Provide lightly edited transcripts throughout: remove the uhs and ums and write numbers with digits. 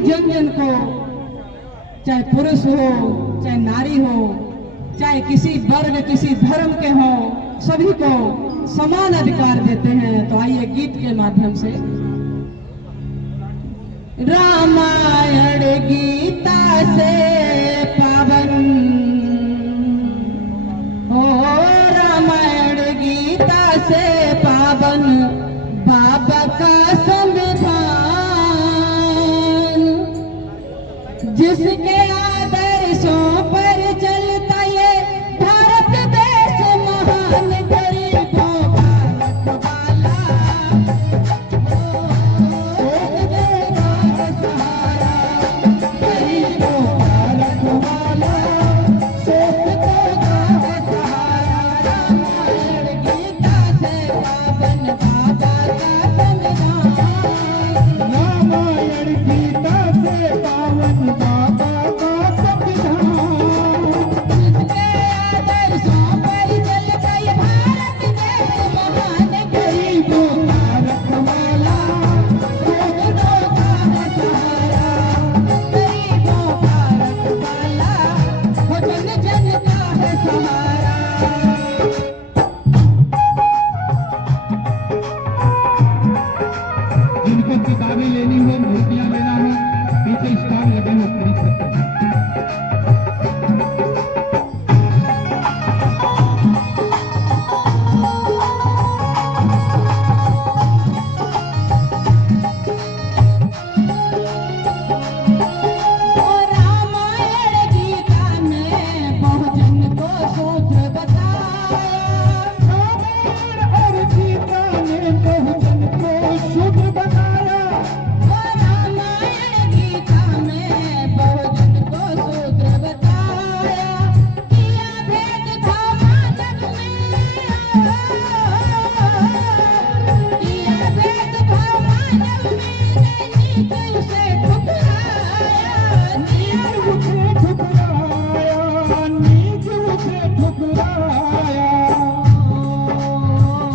जन जन को, चाहे पुरुष हो चाहे नारी हो, चाहे किसी वर्ग किसी धर्म के हो, सभी को समान अधिकार देते हैं। तो आइए गीत के माध्यम से रामायण गीता से पावन हो, रामायण गीता से पावन बाबा का संविधान, जिसके आदर्शों पर चलता ये भारत देश महान, गरीबों का रखवाला, गरीबों का रखवाला, शोषितों का सहारा, रामायण गीता से पावन बाबा का संविधान, रामायण गीता से पावन बाबा का संविधान, जिसके आदर्शों पर चलता ये भारत देश महान, गरीबों का रखवाला, शोषितों का सहारा, गरीबों का रखवाला, हो जन जन का है सहारा। जिनको किताबें लेनी हो, मूर्तियां लेना हो, पीछे स्टॉल लगे हो, खरीद सकते हैं। रामायण गीता में बहुजन को सूत्र बताया, रामायण और गीता ने बहुजन को शूद्र बनाया, रामायण गीता में बहुजन को सूत्र बताया, किया भेदभाव मानव में, किया भेदभाव मानव में, नीच उसे ठुकराया, नीच उसे ठुकराया, नीच उसे ठुकराया,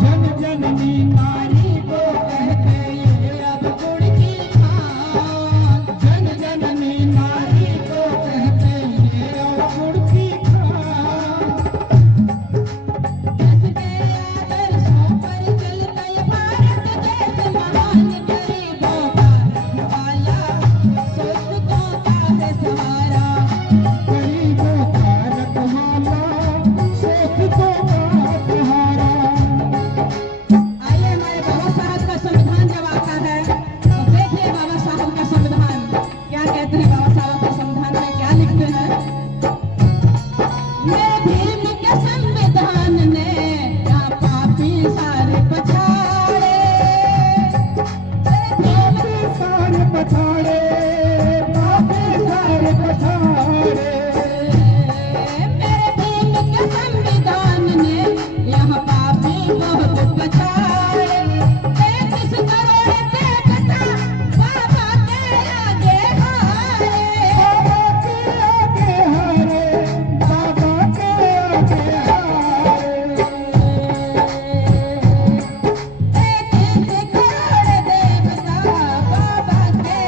जन जननी नारी को कहते ये अब गुड़ की खान, जन जननी नारी को कहते ये गुड़ की खान, जिसके आदर्शों पर चलता ये भारत देश महान, गरीबों का रखवाला, शोषितों का है सहारा, गरीबों का रखवाला, शोषितों का सहारा। आइए हमारे बाबा साहब का संविधान जब आता है तो देखिए बाबा साहब का संविधान क्या कहते हैं। बाबा साहब के संविधान में क्या लिखते हैं? मेरे भीम के संविधान ने यहाँ पापी सारे पछाड़े, मेरे भीम सारे पछाड़े, बापे सारे पछाड़े, मेरे भीम के संविधान ने यहाँ पापी बहुत पछाड़े, 33 करोड़ देवता बाबा के आगे हारे, बाबा के आगे हारे, बाबा के आगे हारे, 33 करोड़ देवता बाबा के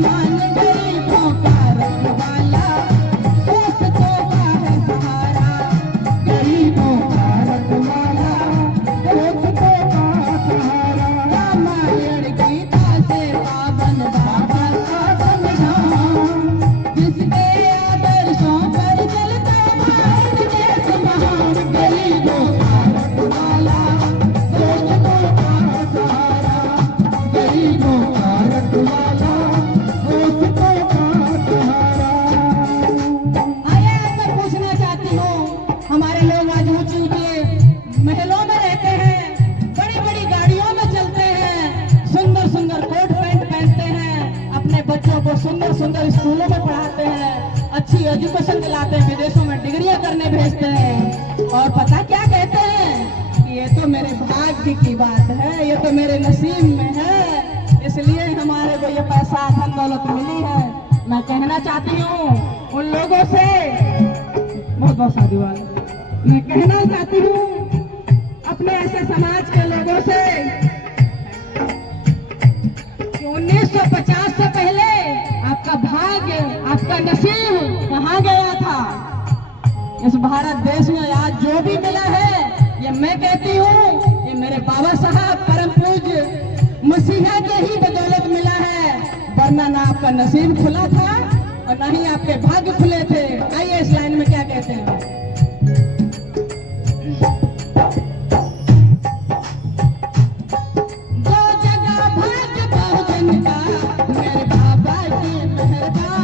सामान गरीबों का रखवाला, दोस्तों का है सहारा, गरीबों का रखवाला, दोस्तों का सहारा। रामायण गीता से पावन बाबा का संविधान, जिसके आदर्शों पर चलता भारत देश महान। गरीबों का रखवाला, दोस्तों का सहारा, गरीबों का रखवाला, दोस्तों का सहारा। आइए मैं पूछना चाहती हूँ, हमारे लोग आज ऊंचे ऊंचे महलों में रहते हैं, बड़ी बड़ी गाड़ियों में चलते हैं, सुंदर सुंदर कोट पैंट पहनते हैं, अपने बच्चों को सुंदर सुंदर स्कूलों में पढ़ाते हैं, अच्छी एजुकेशन दिलाते हैं, विदेशों में डिग्रियां करने भेजते हैं, और पता क्या कहते हैं कि ये तो मेरे भाग्य की बात है, ये तो मेरे नसीब में है, इसलिए हमारे को ये पैसा धन दौलत मिली है। मैं कहना चाहती हूँ उन लोगों से, बहुत बहुत शादी वाले, मैं कहना चाहती हूँ अपने ऐसे समाज के लोगों से कि 1950 से पहले आपका भाग्य, आपका नसीब कहाँ गया था। इस भारत देश में आज जो भी मिला है, ये मैं कहती हूँ ये मेरे बाबा साहब परम पूज्य मसीहा के ही बदौलत मिला है, वरना ना आपका नसीब खुला था और ना ही आपके भाग्य खुले थे। आइए इस लाइन में क्या कहते हैं। जो जगह भाग्य बहुजन का, मेरे बाबा की मेहरबानी।